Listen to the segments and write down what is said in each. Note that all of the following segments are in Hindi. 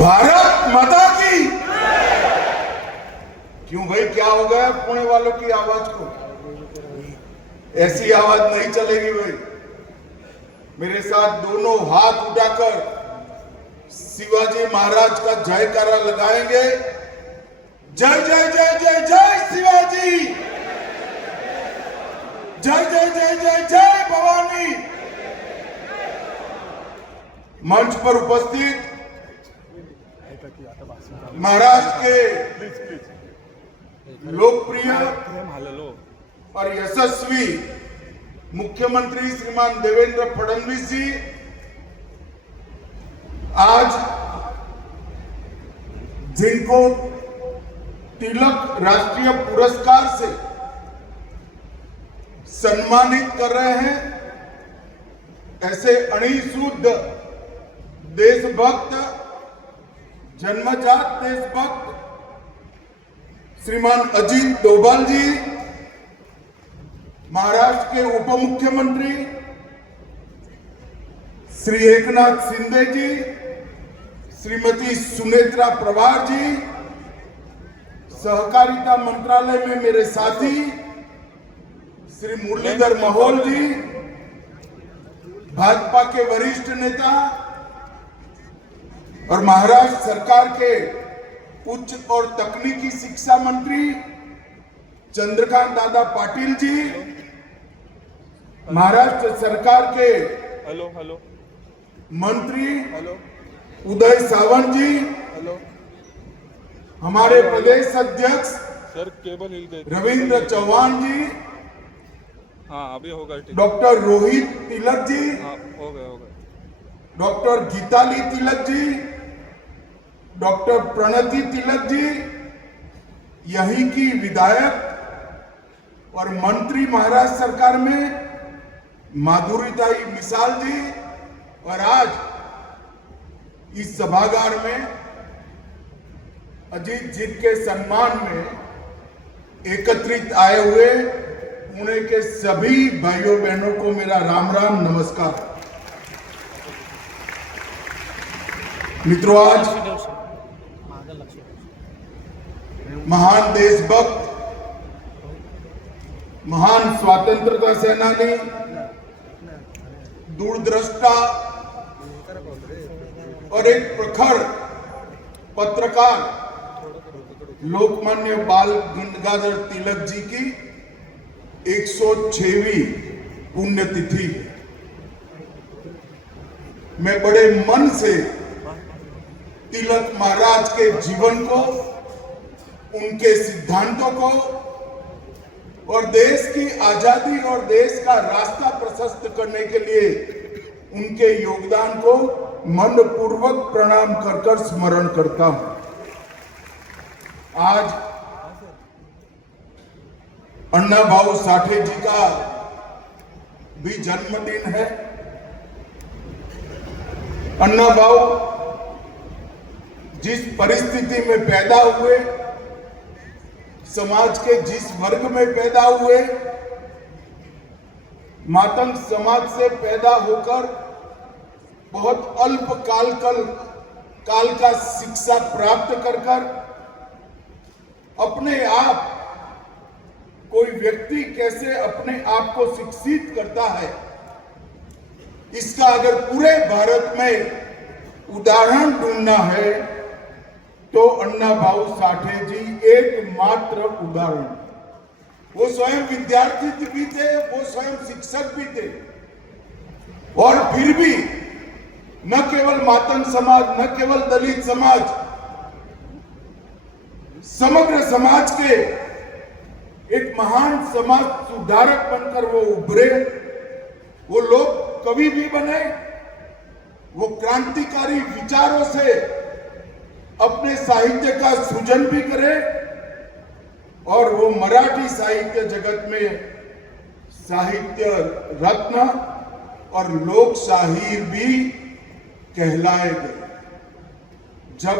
भारत माता की। क्यों भाई, क्या हो गया पुणे वालों की आवाज को? ऐसी आवाज नहीं चलेगी भाई। मेरे साथ दोनों हाथ उठाकर शिवाजी महाराज का जयकारा लगाएंगे। जय जय जय जय जय शिवाजी, जय जय जय जय जय भवानी। मंच पर उपस्थित महाराष्ट्र के लोकप्रिय और यशस्वी मुख्यमंत्री श्रीमान देवेंद्र फडणवीस जी आज जिनको तिलक राष्ट्रीय पुरस्कार से सम्मानित कर रहे हैं, ऐसे अणिशुद्ध देशभक्त, जन्मजात देशभक्त श्रीमान अजित डोभाल जी, महाराष्ट्र के उप मुख्यमंत्री श्री एकनाथ शिंदे जी, श्रीमती सुनेत्रा प्रभार जी, सहकारिता मंत्रालय में मेरे साथी श्री मुरलीधर महल जी, भाजपा के वरिष्ठ नेता और महाराष्ट्र सरकार के उच्च और तकनीकी शिक्षा मंत्री चंद्रकांत दादा पाटिल जी, महाराष्ट्र सरकार के मंत्री उदय सावंत जी, हमारे प्रदेश अध्यक्ष रविंद्र चौहान जी, हाँ अभी होगा, डॉक्टर रोहित तिलक जी, हाँ हो गया, डॉक्टर गीताली तिलक जी, डॉक्टर प्रणति तिलक जी, यहीं की विधायक और मंत्री महाराष्ट्र सरकार में माधुरीताई मिसाल जी, और आज इस सभागार में अजीत जी के सम्मान में एकत्रित आए हुए पुणे के सभी भाइयों बहनों को मेरा राम राम नमस्कार। मित्रों, आज महान देशभक्त, महान स्वतंत्रता सेनानी, दूरदृष्टा और एक प्रखर पत्रकार लोकमान्य बाल गंगाधर तिलक जी की 106वीं पुण्यतिथि। मैं बड़े मन से तिलक महाराज के जीवन को, उनके सिद्धांतों को और देश की आजादी और देश का रास्ता प्रशस्त करने के लिए उनके योगदान को मनपूर्वक प्रणाम कर स्मरण करता हूं। आज अन्ना भाऊ साठे जी का भी जन्मदिन है। अन्ना भाऊ जिस परिस्थिति में पैदा हुए, समाज के जिस वर्ग में पैदा हुए, मातंग समाज से पैदा होकर बहुत अल्प काल का शिक्षा प्राप्त कर अपने आप, कोई व्यक्ति कैसे अपने आप को शिक्षित करता है, इसका अगर पूरे भारत में उदाहरण ढूंढना है तो अन्ना भाऊ साठे जी एकमात्र उदाहरण। वो स्वयं विद्यार्थी भी थे, वो स्वयं शिक्षक भी थे, और फिर भी न केवल मातंग समाज, न केवल दलित समाज, समग्र समाज के एक महान समाज सुधारक बनकर वो उभरे। वो लोग कवि भी बने, वो क्रांतिकारी विचारों से अपने साहित्य का सृजन भी करे, और वो मराठी साहित्य जगत में साहित्य रत्न और लोक शाहीर भी कहलाए गए। जब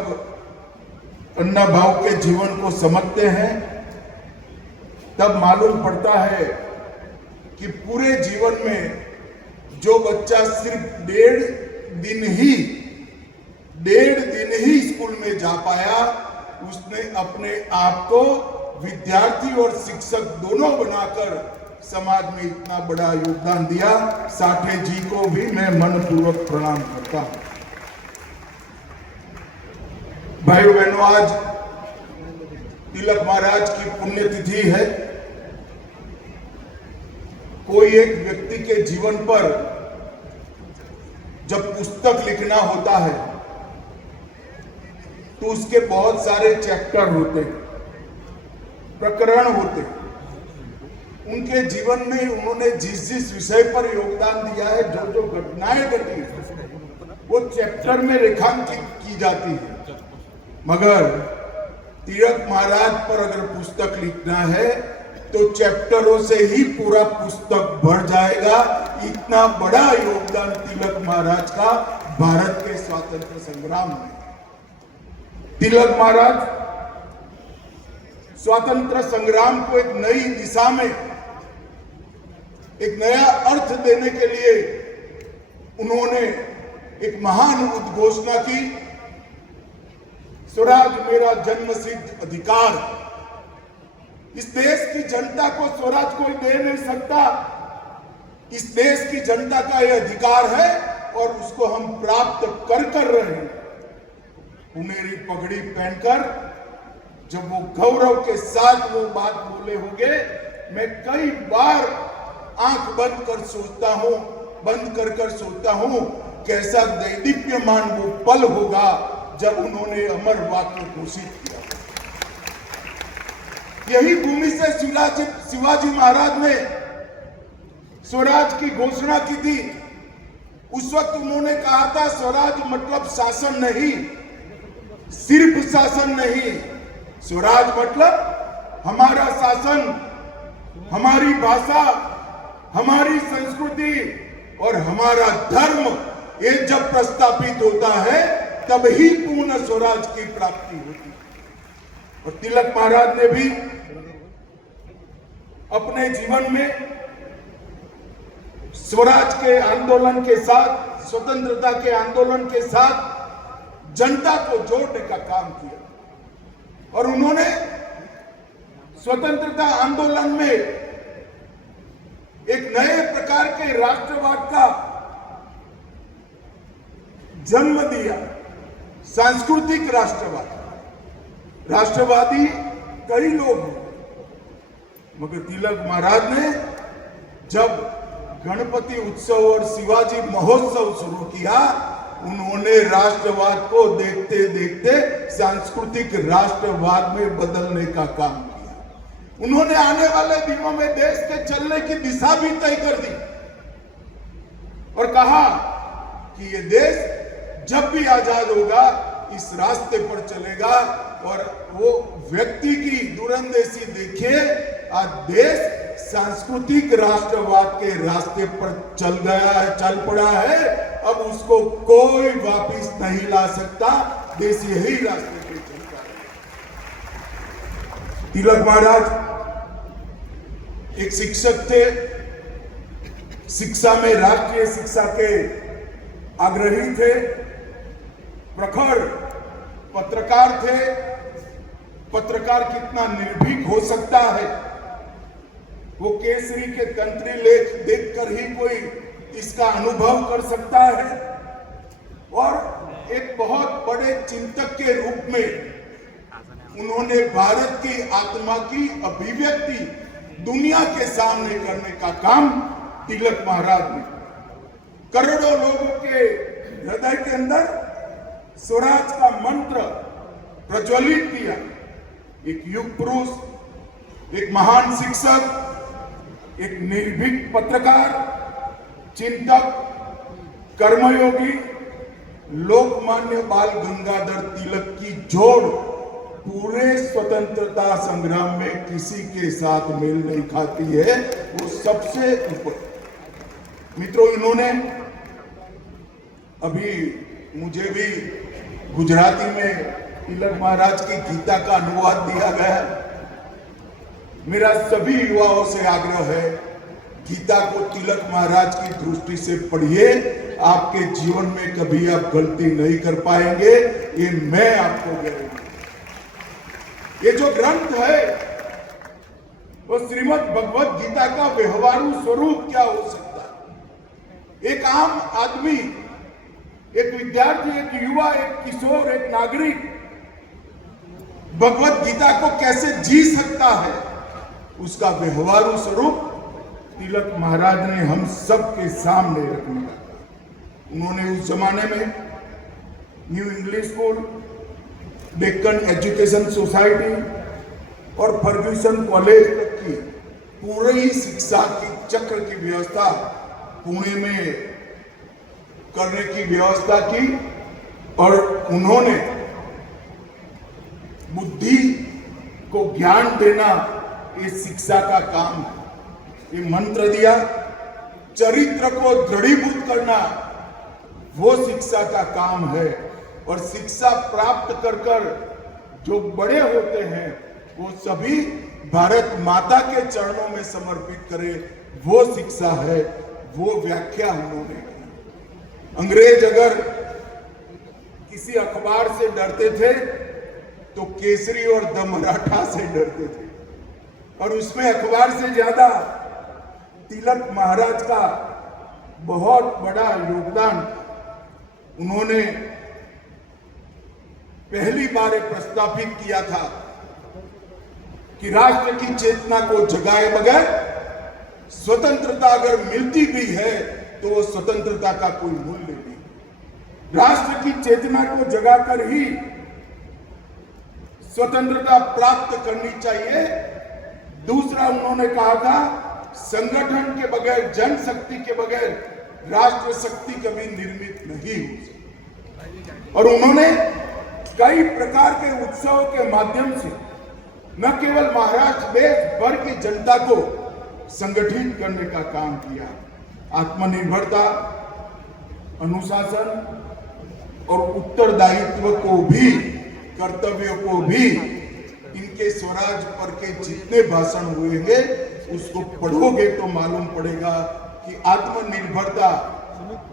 अन्ना भाऊ के जीवन को समझते हैं तब मालूम पड़ता है कि पूरे जीवन में जो बच्चा सिर्फ 1.5 दिन ही 1.5 दिन ही स्कूल में जा पाया, उसने अपने आप को विद्यार्थी और शिक्षक दोनों बनाकर समाज में इतना बड़ा योगदान दिया। साठे जी को भी मैं मनपूर्वक प्रणाम करता हूं। भाइयों बहनों, आज तिलक महाराज की पुण्यतिथि है। कोई एक व्यक्ति के जीवन पर जब पुस्तक लिखना होता है तो उसके बहुत सारे चैप्टर होते, प्रकरण होते। उनके जीवन में उन्होंने जिस जिस विषय पर योगदान दिया है, जो जो घटनाएं घटी, वो चैप्टर में रेखांकित की जाती है। मगर तिलक महाराज पर अगर पुस्तक लिखना है तो चैप्टरों से ही पूरा पुस्तक भर जाएगा। इतना बड़ा योगदान तिलक महाराज का भारत के स्वतंत्र संग्राम में। तिलक महाराज स्वतंत्र संग्राम को एक नई दिशा में, एक नया अर्थ देने के लिए उन्होंने एक महान उद्घोषणा की, स्वराज मेरा जन्मसिद्ध अधिकार। इस देश की जनता को स्वराज कोई दे नहीं सकता। इस देश की जनता का यह अधिकार है और उसको हम प्राप्त कर रहे हैं। पुनेरी पगड़ी पहनकर जब वो गौरव के साथ वो बात बोले होंगे, मैं कई बार आंख बंद कर सोचता हूं कैसा दैदीप्यमान वो पल होगा जब उन्होंने अमर वाक्य घोषित किया। यही भूमि से शिवाजी महाराज ने स्वराज की घोषणा की थी। उस वक्त उन्होंने कहा था, स्वराज मतलब शासन नहीं, सिर्फ शासन नहीं, स्वराज मतलब हमारा शासन, हमारी भाषा, हमारी संस्कृति और हमारा धर्म, ये जब प्रस्थापित होता है तब ही पूर्ण स्वराज की प्राप्ति होती है। और तिलक महाराज ने भी अपने जीवन में स्वराज के आंदोलन के साथ, स्वतंत्रता के आंदोलन के साथ जनता को जोड़ने का काम किया। और उन्होंने स्वतंत्रता आंदोलन में एक नए प्रकार के राष्ट्रवाद का जन्म दिया, सांस्कृतिक राष्ट्रवाद। राष्ट्रवादी कई लोग हैं, मगर तिलक महाराज ने जब गणपति उत्सव और शिवाजी महोत्सव शुरू किया, उन्होंने राष्ट्रवाद को देखते देखते सांस्कृतिक राष्ट्रवाद में बदलने का काम किया। उन्होंने आने वाले दिनों में देश के चलने की दिशा भी तय कर दी और कहा कि ये देश जब भी आजाद होगा इस रास्ते पर चलेगा। और वो व्यक्ति की दूरंदेशी देखिए, आज देश सांस्कृतिक राष्ट्रवाद के रास्ते पर चल गया है, चल पड़ा है। अब उसको कोई वापस नहीं ला सकता। देश यही रास्ते पर चलता है। तिलक महाराज एक शिक्षक थे, शिक्षा में राष्ट्रीय शिक्षा के आग्रही थे, प्रखर पत्रकार थे। पत्रकार कितना निर्भीक हो सकता है, वो केसरी के तंत्री लेख देखकर ही कोई इसका अनुभव कर सकता है। और एक बहुत बड़े चिंतक के रूप में उन्होंने भारत की आत्मा की अभिव्यक्ति दुनिया के सामने करने का काम तिलक महाराज ने करोड़ों लोगों के हृदय के अंदर स्वराज का मंत्र प्रज्वलित किया। एक युग पुरुष, एक महान शिक्षक, एक निर्भीक पत्रकार, चिंतक, कर्मयोगी, लोकमान्य बाल गंगाधर तिलक की जोड़ पूरे स्वतंत्रता संग्राम में किसी के साथ मेल नहीं खाती है। वो सबसे ऊपर। मित्रों, इन्होंने अभी मुझे भी गुजराती में तिलक महाराज की गीता का अनुवाद दिया गया। मेरा सभी युवाओं से आग्रह है, गीता को तिलक महाराज की दृष्टि से पढ़िए। आपके जीवन में कभी आप गलती नहीं कर पाएंगे, ये मैं आपको गारंटी। ये जो ग्रंथ है वो श्रीमद् भगवत गीता का व्यवहारू स्वरूप क्या हो सकता है। एक आम आदमी, एक विद्यार्थी, एक युवा, एक किशोर, एक नागरिक भगवत गीता को कैसे जी सकता है, उसका व्यवहारू स्वरूप तिलक महाराज ने हम सब के सामने रखने का। उन्होंने उस जमाने में new English school, Deccan education society और फर्ग्यूसन कॉलेज तक की पूरी शिक्षा की चक्र की व्यवस्था पुणे में करने की व्यवस्था की। और उन्होंने बुद्धि को ज्ञान देना ये शिक्षा का काम है। ये मंत्र दिया, चरित्र को दृढ़ीभूत करना वो शिक्षा का काम है। और शिक्षा प्राप्त कर कर जो बड़े होते हैं वो सभी भारत माता के चरणों में समर्पित करे, वो शिक्षा है, वो व्याख्या उन्होंने की। अंग्रेज अगर किसी अखबार से डरते थे तो केसरी और द मराठा से डरते थे, और उसमें अखबार से ज्यादा तिलक महाराज का बहुत बड़ा योगदान। उन्होंने पहली बार प्रस्तावित किया था कि राष्ट्र की चेतना को जगाए बगैर स्वतंत्रता अगर मिलती भी है तो वो स्वतंत्रता का कोई मूल्य नहीं। राष्ट्र की चेतना को जगाकर ही स्वतंत्रता प्राप्त करनी चाहिए। दूसरा उन्होंने कहा था, संगठन के बगैर, जनशक्ति के बगैर राष्ट्र शक्ति कभी निर्मित नहीं हो सकती। और उन्होंने कई प्रकार के उत्सवों के माध्यम से न केवल महाराष्ट्र, देश भर की जनता को संगठित करने का काम किया। आत्मनिर्भरता, अनुशासन और उत्तरदायित्व को भी, कर्तव्यों को भी, इनके स्वराज पर के जितने भाषण हुए हैं उसको पढ़ोगे तो मालूम पड़ेगा कि आत्मनिर्भरता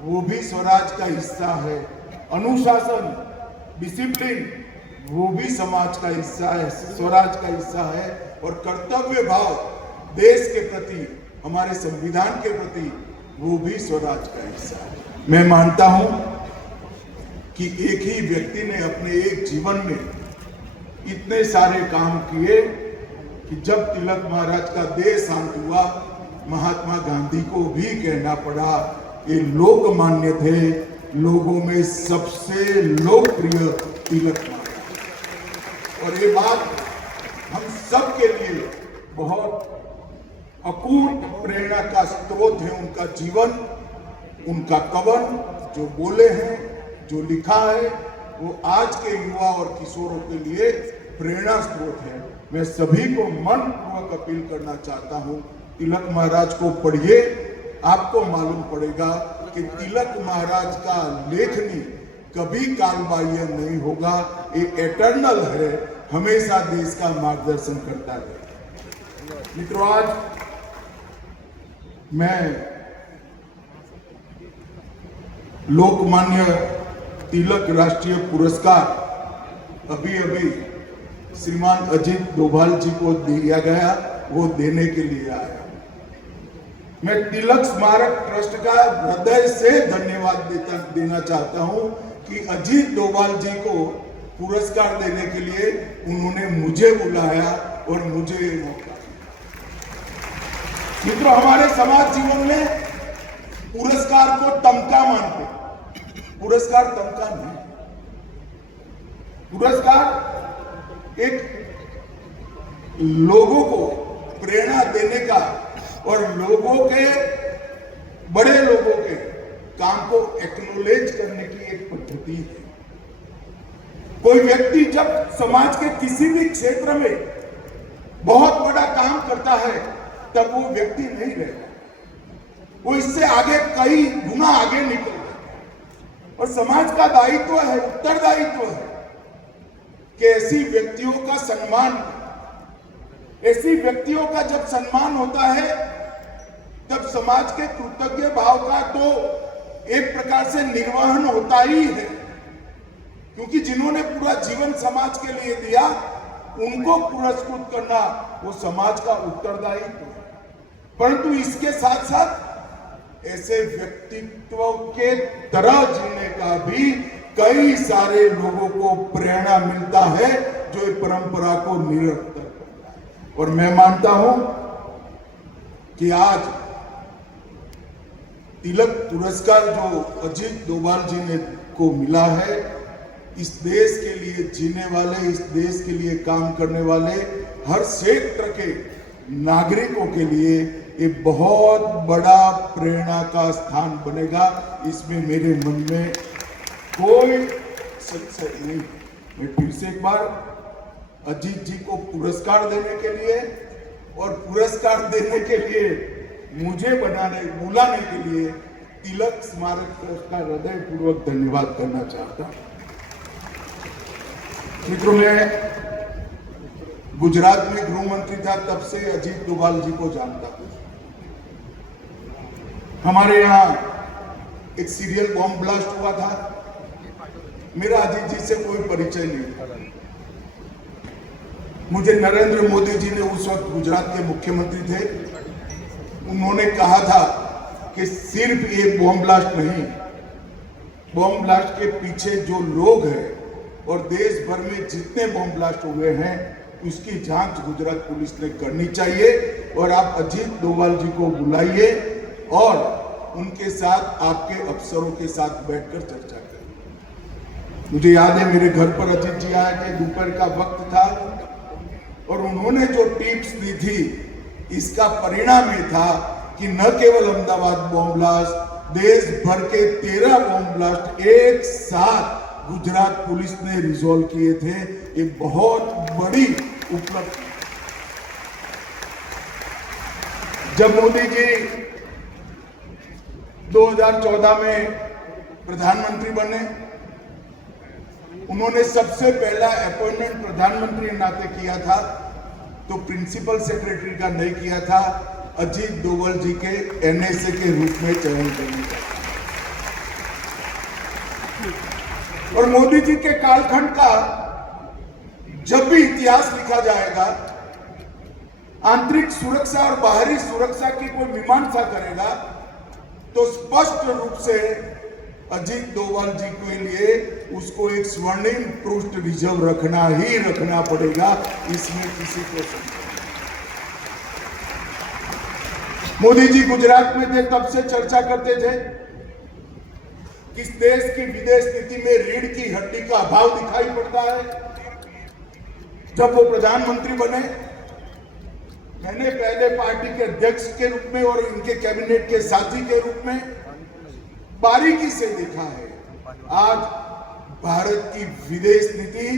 वो भी स्वराज का हिस्सा है, अनुशासन, डिसिप्लिन वो भी समाज का हिस्सा है, स्वराज का हिस्सा है, और कर्तव्य भाव देश के प्रति, हमारे संविधान के प्रति, वो भी स्वराज का हिस्सा है। मैं मानता हूं कि एक ही व्यक्ति ने अपने एक जीवन में इतने सारे काम किए कि जब तिलक महाराज का देहांत हुआ, महात्मा गांधी को भी कहना पड़ा, ये लोकमान्य थे, लोगों में सबसे लोकप्रिय तिलक महाराज। और ये बात हम सब के लिए बहुत अकूट प्रेरणा का स्रोत है। उनका जीवन, उनका कवन जो बोले हैं, जो लिखा है, वो आज के युवा और किशोरों के लिए प्रेरणा स्रोत है। मैं सभी को मनपूर्वक अपील करना चाहता हूं, तिलक महाराज को पढ़िए, आपको मालूम पड़ेगा कि तिलक महाराज का लेखनी कभी कालबाह्य नहीं होगा, ये एटर्नल है, हमेशा देश का मार्गदर्शन करता है। मित्रों, आज मैं लोकमान्य तिलक राष्ट्रीय पुरस्कार अभी श्रीमान अजीत डोभाल जी को दिया गया, वो देने के लिए आया। मैं तिलक स्मारक ट्रस्ट का हृदय से धन्यवाद देना चाहता हूं कि अजीत डोभाल जी को पुरस्कार देने के लिए उन्होंने मुझे बुलाया और मुझे मौका दिया। मित्रों, हमारे समाज जीवन में पुरस्कार को तमका मानते, पुरस्कार तमका नहीं। पुरस्कार एक लोगों को प्रेरणा देने का और लोगों के, बड़े लोगों के काम को एक्नॉलेज करने की एक पद्धति है। कोई व्यक्ति जब समाज के किसी भी क्षेत्र में बहुत बड़ा काम करता है तब वो व्यक्ति नहीं रहता, वो इससे आगे कई गुना आगे निकल जाता है। और समाज का दायित्व है, उत्तरदायित्व है कि ऐसी व्यक्तियों का सम्मान, ऐसी व्यक्तियों का जब सम्मान होता है तब समाज के कृतज्ञ भाव का तो एक प्रकार से निर्वहन होता ही है, क्योंकि जिन्होंने पूरा जीवन समाज के लिए दिया उनको पुरस्कृत करना वो समाज का उत्तरदायित्व है। परंतु इसके साथ साथ ऐसे व्यक्तित्व के तरह जीने का भी कई सारे लोगों को प्रेरणा मिलता है जो इस परंपरा को निरंतर करता है। और मैं मानता हूं कि आज तिलक पुरस्कार जो अजीत डोभाल जी ने को मिला है, इस देश के लिए जीने वाले, इस देश के लिए काम करने वाले हर क्षेत्र के नागरिकों के लिए एक बहुत बड़ा प्रेरणा का स्थान बनेगा। इसमें मेरे मन में कोई संशय नहीं। मैं फिर से एक बार अजीत जी को पुरस्कार देने के लिए और पुरस्कार देने के लिए मुझे बुलाने के लिए तिलक स्मारक ट्रस्ट का हृदयपूर्वक धन्यवाद करना चाहता हूं। मित्रों, मैं गुजरात में गृह मंत्री था तब से अजीत डोभाल जी को जानता हूं। हमारे यहाँ एक सीरियल बॉम्ब ब्लास्ट हुआ था, मेरा अजीत जी से कोई परिचय नहीं था। मुझे नरेंद्र मोदी जी ने उस वक्त गुजरात के मुख्यमंत्री थे, उन्होंने कहा था कि सिर्फ ये बॉम्ब ब्लास्ट नहीं, बॉम्ब ब्लास्ट के पीछे जो लोग हैं और देश भर में जितने बॉम्ब ब्लास्ट हुए हैं उसकी जांच गुजरात पुलिस ने करनी चाहिए और आप अजीत डोभाल जी को बुलाइए और उनके साथ आपके अफसरों के साथ बैठकर चर्चा करें। मुझे याद है मेरे घर पर अजीत जी आए थे, दोपहर का वक्त था और उन्होंने जो टिप्स दी थी इसका परिणाम ये था कि न केवल अहमदाबाद बॉम्ब ब्लास्ट, देश भर के 13 बॉम्ब ब्लास्ट एक साथ गुजरात पुलिस ने रिजॉल्व किए थे। एक बहुत बड़ी उपलब्धि। जब मोदी जी 2014 में प्रधानमंत्री बने, उन्होंने सबसे पहला अपॉइंटमेंट प्रधानमंत्री नाते किया था तो प्रिंसिपल सेक्रेटरी का नहीं किया था, अजीत डोभाल जी के एनएसए के रूप में चयन करने का। और मोदी जी के कालखंड का जब भी इतिहास लिखा जाएगा, आंतरिक सुरक्षा और बाहरी सुरक्षा की कोई मीमांसा करेगा तो स्पष्ट रूप से अजीत डोभाल जी के लिए उसको एक स्वर्णिम पृष्ठ रिजर्व रखना पड़ेगा, इसमें किसी को संदेह नहीं। मोदी जी गुजरात में थे तब से चर्चा करते थे कि इस देश की विदेश नीति में रीढ़ की हड्डी का अभाव दिखाई पड़ता है। जब वो प्रधानमंत्री बने, मैंने पहले पार्टी के अध्यक्ष के रूप में और इनके कैबिनेट के साथी के रूप में बारीकी से देखा है। आज भारत की विदेश नीति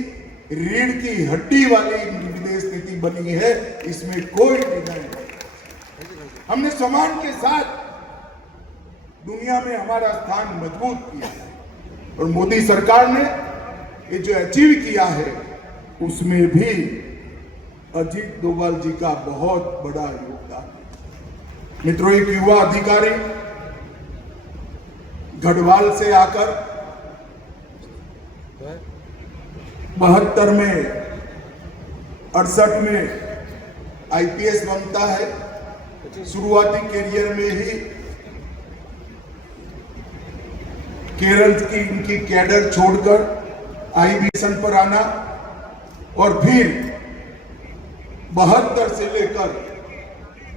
रीढ़ की हड्डी वाली विदेश नीति बनी है, इसमें कोई निर्णय नहीं। हमने सम्मान के साथ दुनिया में हमारा स्थान मजबूत किया है और मोदी सरकार ने ये जो अचीव किया है उसमें भी अजीत डोभाल जी का बहुत बड़ा योगदान है। मित्रों, एक युवा अधिकारी गढ़वाल से आकर 72 में 68 में आईपीएस बनता है। शुरुआती करियर में ही केरल की इनकी कैडर छोड़कर आईबीएसन पर आना और फिर 72 से लेकर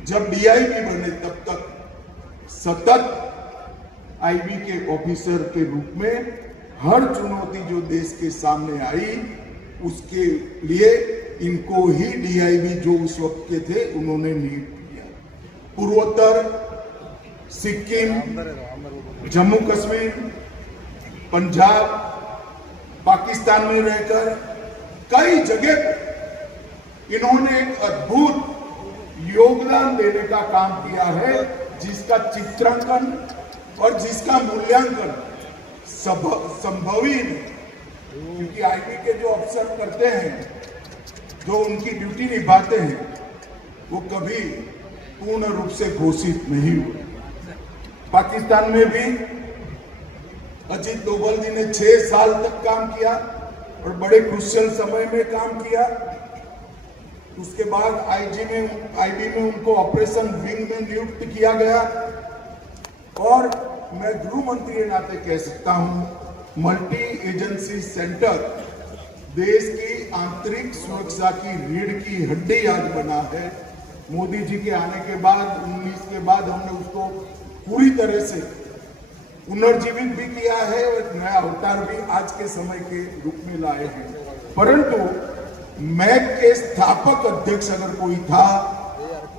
जब डीआईबी बने तब तक सतत आईबी के ऑफिसर के रूप में हर चुनौती जो देश के सामने आई उसके लिए इनको ही डीआईबी जो उस वक्त के थे उन्होंने नियुक्त किया। पूर्वोत्तर, सिक्किम, जम्मू कश्मीर, पंजाब, पाकिस्तान में रहकर कई जगह पर इन्होंने एक अद्भुत योगदान देने का काम किया है, जिसका चित्रांकन और जिसका मूल्यांकन संभव ही नहीं, क्योंकि आईबी के जो अफसर करते हैं, जो उनकी ड्यूटी निभाते हैं, वो कभी पूर्ण रूप से घोषित नहीं हुए। पाकिस्तान में भी अजीत डोभाल जी ने 6 साल तक काम किया और बड़े क्रुशियल समय में काम किया। उसके बाद आईबी में उनको ऑपरेशन विंग में नियुक्त किया गया और मैं गृह मंत्री के नाते कह सकता हूं, मल्टी एजेंसी सेंटर देश की आंतरिक सुरक्षा की रीढ़ की हड्डी आज बना है। मोदी जी के आने के बाद 19 के बाद हमने उसको पूरी तरह से पुनर्जीवित भी किया है और एक नया अवतार भी आज के समय के रूप में लाए हैं। परंतु मैक के स्थापक अध्यक्ष अगर कोई था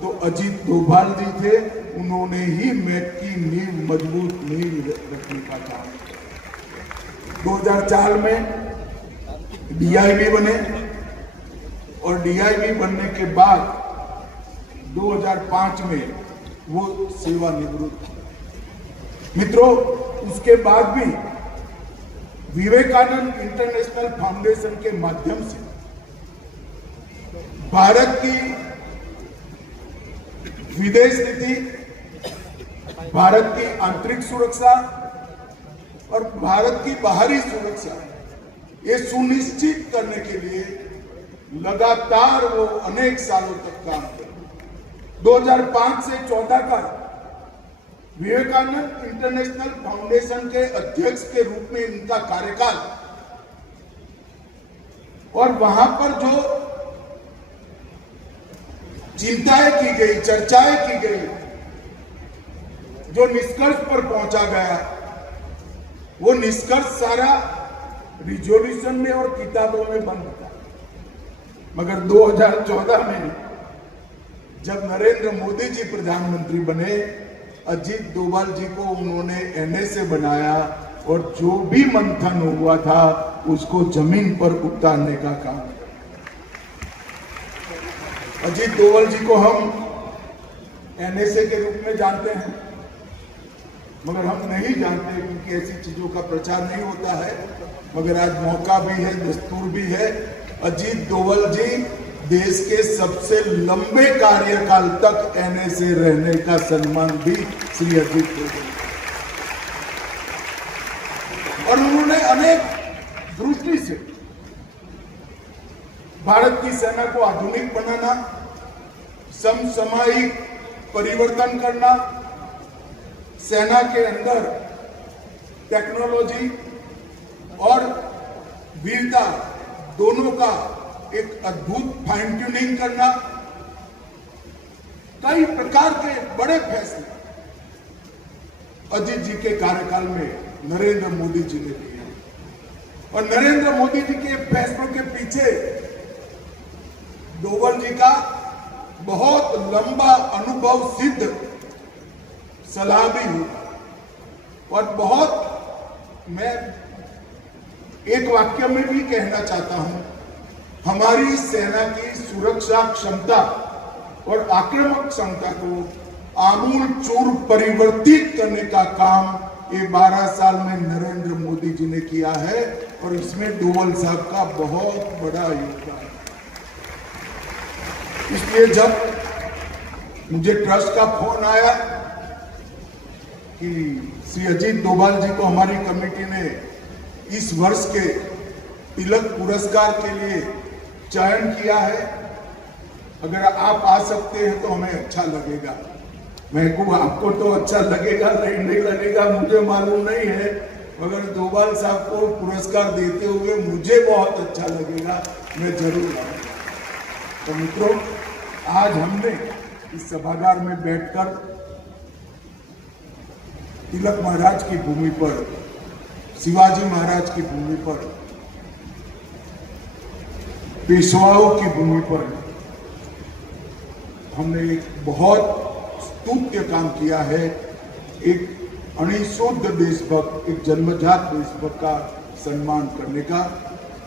तो अजीत डोभाल जी थे। उन्होंने ही मैक की नींव मजबूत नींव रखने का काम किया। 2004 में डीआईबी बने और डीआईबी बनने के बाद 2005 में वो सेवानिवृत्त। मित्रों, उसके बाद भी विवेकानंद इंटरनेशनल फाउंडेशन के माध्यम से भारत की विदेश नीति, भारत की आंतरिक सुरक्षा और भारत की बाहरी सुरक्षा ये सुनिश्चित करने के लिए लगातार वो अनेक सालों तक काम किया। 2005 से 14 का विवेकानंद इंटरनेशनल फाउंडेशन के अध्यक्ष के रूप में इनका कार्यकाल और वहां पर जो चिंताएं की गई, चर्चाएं की गई, जो निष्कर्ष पर पहुंचा गया, वो निष्कर्ष सारा रिजोल्यूशन में और किताबों में बंद था। मगर 2014 में जब नरेंद्र मोदी जी प्रधानमंत्री बने, अजीत डोभाल जी को उन्होंने एनएसए बनाया और जो भी मंथन हुआ था उसको जमीन पर उतारने का काम किया। अजीत डोभाल जी को हम एनएसए के रूप में जानते हैं, मगर हम नहीं जानते क्योंकि ऐसी चीजों का प्रचार नहीं होता है। मगर आज मौका भी है, दस्तूर भी है। अजीत डोभाल जी देश के सबसे लंबे कार्यकाल तक एनएसए रहने का सम्मान भी श्री अजीत डोभाल और उन्होंने अनेक दृष्टि से भारत की सेना को आधुनिक बनाना, समसामयिक परिवर्तन करना, सेना के अंदर टेक्नोलॉजी और वीरता दोनों का एक अद्भुत फाइन ट्यूनिंग करना, कई प्रकार के बड़े फैसले अजीत जी के कार्यकाल में नरेंद्र मोदी जी ने किए और नरेंद्र मोदी जी के फैसलों के पीछे डोभाल जी का बहुत लंबा अनुभव सिद्ध सलाह भी हुआ और बहुत, मैं एक वाक्य में भी कहना चाहता हूं, हमारी सेना की सुरक्षा क्षमता और आक्रामक क्षमता को आमूल चूर परिवर्तित करने का काम ये 12 साल में नरेंद्र मोदी जी ने किया है और इसमें डोभाल साहब का बहुत बड़ा योगदान है। इसलिए जब मुझे ट्रस्ट का फोन आया कि श्री अजीत डोभाल जी को हमारी कमेटी ने इस वर्ष के तिलक पुरस्कार के लिए चयन किया है, अगर आप आ सकते हैं तो हमें अच्छा लगेगा। मैं कहूँ आपको तो अच्छा लगेगा नहीं लगेगा मुझे मालूम नहीं है, मगर डोभाल साहब को पुरस्कार देते हुए मुझे बहुत अच्छा लगेगा, मैं जरूर आऊंगा। तो मित्रों, आज हमने इस सभागार में बैठकर तिलक महाराज की भूमि पर, शिवाजी महाराज की भूमि पर, पेशवाओं की भूमि पर हमने एक बहुत स्तुत्य काम किया है। एक अणिशुद्ध देशभक्त, एक जन्मजात देशभक्त का सम्मान करने का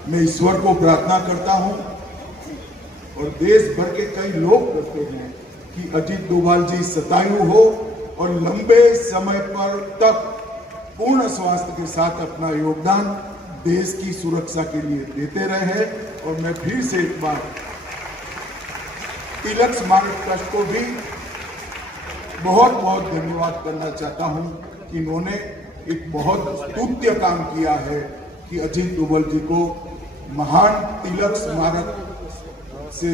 मैं ईश्वर को प्रार्थना करता हूं और देश भर के कई लोग करते हैं कि अजीत डोभाल जी शतायु हो और लंबे समय पर तक पूर्ण स्वास्थ्य के साथ अपना योगदान देश की सुरक्षा के लिए देते रहे। और मैं फिर से एक बार तिलक स्मारक ट्रस्ट को भी बहुत बहुत धन्यवाद करना चाहता हूं कि इन्होंने एक बहुत स्तुत्य काम किया है कि अजीत डोभाल जी को महान तिलक स्मारक से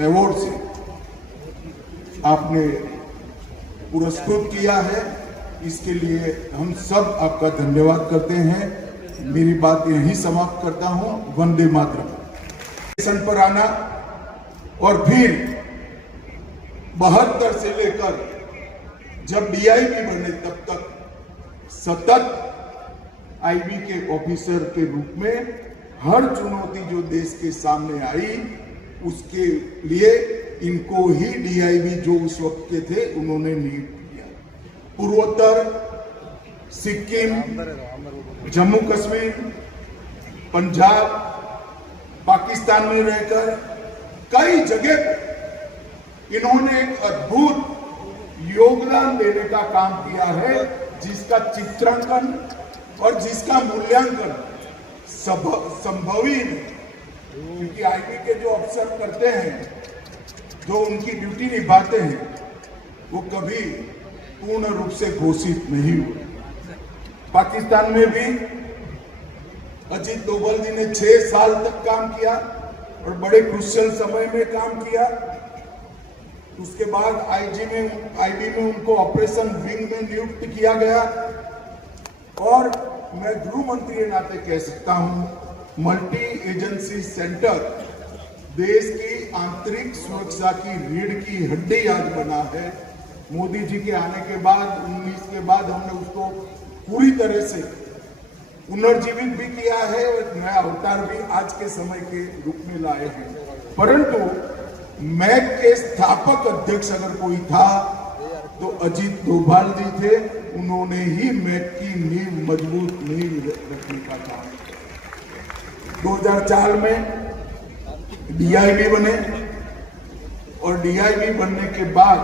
अवार्ड से आपने पुरस्कृत किया है। इसके लिए हम सब आपका धन्यवाद करते हैं। मेरी बात यहीं समाप्त करता हूं। वंदे मातरम। स्टेशन पर आना और फिर 72 से लेकर जब डीआईबी बने तब तक सतत आईबी के ऑफिसर के रूप में हर चुनौती जो देश के सामने आई उसके लिए इनको ही डीआईबी जो उस वक्त के थे उन्होंने नियुक्त किया। पूर्वोत्तर, सिक्किम, जम्मू कश्मीर, पंजाब, पाकिस्तान में रहकर कई जगह पर इन्होंने एक अद्भुत योगदान देने का काम किया है, जिसका चित्रांकन और जिसका मूल्यांकन संभव ही नहीं। क्योंकि आईबी के जो अफसर करते हैं, जो उनकी ड्यूटी निभाते हैं, वो कभी पूर्ण रूप से घोषित नहीं हुए। पाकिस्तान में भी अजीत डोभाल जी ने 6 साल तक काम किया और बड़े क्रुशियल समय में काम किया। उसके बाद आईबी में उनको ऑपरेशन विंग में नियुक्त किया गया और मैं गृह मंत्री के नाते कह सकता हूं, मल्टी एजेंसी सेंटर देश की आंतरिक सुरक्षा की रीढ़ की हड्डी आज बना है। मोदी जी के आने के बाद 19 के बाद हमने उसको पूरी तरह से पुनर्जीवित भी किया है और नया अवतार भी आज के समय के रूप में लाए हैं। परंतु मैक के स्थापक अध्यक्ष अगर कोई था तो अजीत डोभाल जी थे। उन्होंने ही मैक की नींव मजबूत नींव रखने का काम किया। 2004 में डीआईबी बने और डीआईबी बनने के बाद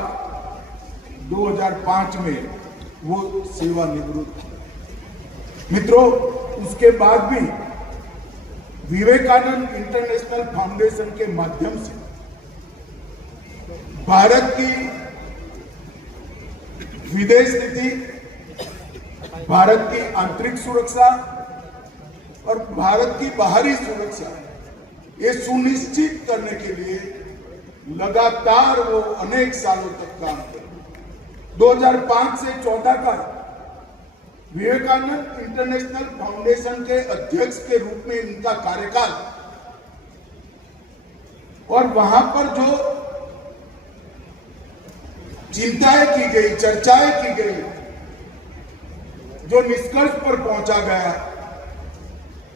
2005 में वो सेवानिवृत्त हुए। मित्रों, उसके बाद भी विवेकानंद इंटरनेशनल फाउंडेशन के माध्यम से भारत की विदेश नीति, भारत की आंतरिक सुरक्षा और भारत की बाहरी सुरक्षा ये सुनिश्चित करने के लिए लगातार वो अनेक सालों तक काम करे। 2005 से 14 का विवेकानंद इंटरनेशनल फाउंडेशन के अध्यक्ष के रूप में इनका कार्यकाल और वहां पर जो चिंताएं की गई, चर्चाएं की गई, जो निष्कर्ष पर पहुंचा गया,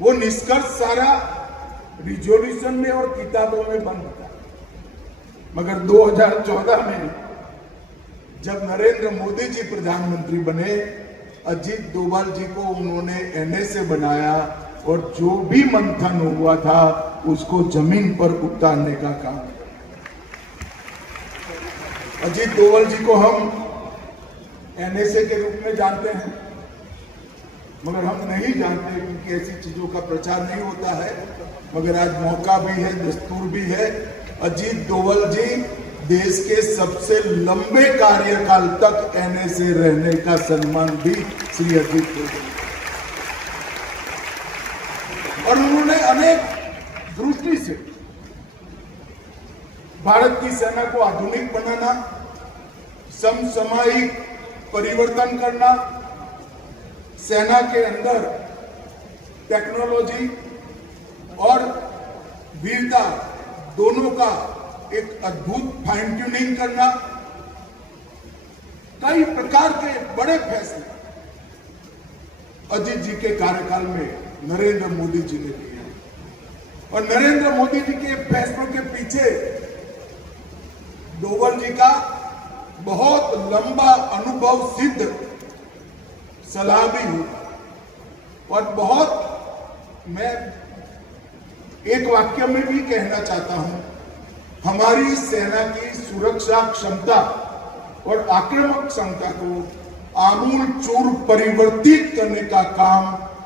वो निष्कर्ष सारा रिजोल्यूशन में और किताबों में बंद था। मगर 2014 में जब नरेंद्र मोदी जी प्रधानमंत्री बने, अजीत डोभाल जी को उन्होंने एनएसए बनाया और जो भी मंथन हुआ था उसको जमीन पर उतारने का काम किया। अजीत डोभाल जी को हम एनएसए के रूप में जानते हैं, मगर हम नहीं जानते क्योंकि ऐसी चीजों का प्रचार नहीं होता है। मगर आज मौका भी है, दस्तूर भी है। अजीत डोभाल जी देश के सबसे लंबे कार्यकाल तक एनएसए रहने का सम्मान भी श्री अजीत डोभाल और उन्होंने अनेक दृष्टि से भारत की सेना को आधुनिक बनाना, समसामयिक परिवर्तन करना, सेना के अंदर टेक्नोलॉजी और वीरता दोनों का एक अद्भुत फाइन ट्यूनिंग करना, कई प्रकार के बड़े फैसले अजीत जी के कार्यकाल में नरेंद्र मोदी जी ने लिए और नरेंद्र मोदी जी के फैसलों के पीछे डोभाल जी का बहुत लंबा अनुभव सिद्ध सलाह भी हुआ और बहुत, मैं एक वाक्य में भी कहना चाहता हूं, हमारी सेना की सुरक्षा क्षमता और आक्रामक क्षमता को आमूल चूर परिवर्तित करने का काम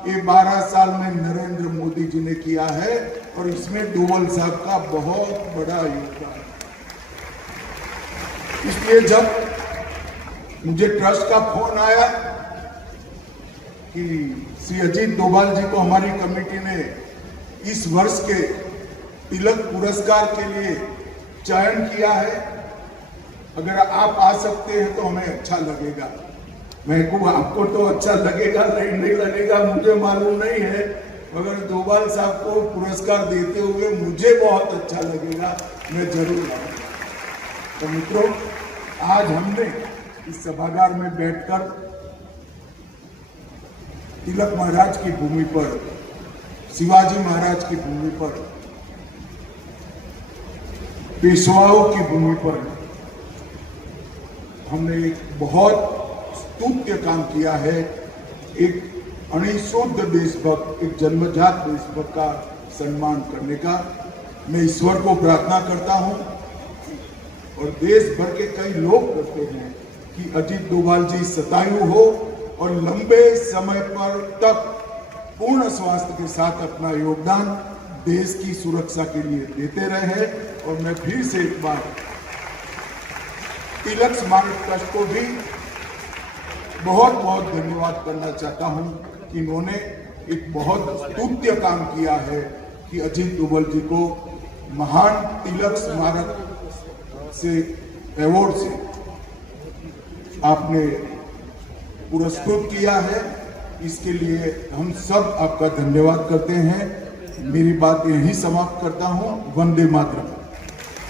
ये 12 साल में नरेंद्र मोदी जी ने किया है और इसमें डोभाल साहब का बहुत बड़ा योगदान है। इसलिए जब मुझे ट्रस्ट का फोन आया कि श्री अजीत डोभाल जी को हमारी कमेटी ने इस वर्ष के तिलक पुरस्कार के लिए चयन किया है। अगर आप आ सकते हैं तो हमें अच्छा लगेगा। मैं को आपको तो अच्छा लगेगा नहीं लगेगा मुझे मालूम नहीं है, मगर डोभाल साहब को पुरस्कार देते हुए मुझे बहुत अच्छा लगेगा, मैं जरूर आऊंगा। तो मित्रों, आज हमने इस सभागार में बैठकर तिलक महाराज की भूमि पर, शिवाजी महाराज की भूमि पर, पेशवाओं की भूमि पर हमने एक बहुत स्तुत्य काम किया है। एक अणिशुद्ध देशभक्त, एक जन्मजात देशभक्त का सम्मान करने का मैं ईश्वर को प्रार्थना करता हूं, और देश भर के कई लोग करते हैं कि अजीत डोभाल जी शतायु हो और लंबे समय पर तक पूर्ण स्वास्थ्य के साथ अपना योगदान देश की सुरक्षा के लिए देते रहे। और मैं फिर से एक बार तिलक स्मारक ट्रस्ट को भी बहुत बहुत धन्यवाद करना चाहता हूं कि इन्होंने एक बहुत स्तुत्य काम किया है कि अजीत डोभाल जी को महान तिलक स्मारक से, अवार्ड से आपने पुरस्कृत किया है। इसके लिए हम सब आपका धन्यवाद करते हैं। मेरी बात यहीं समाप्त करता हूं। वंदे मातरम।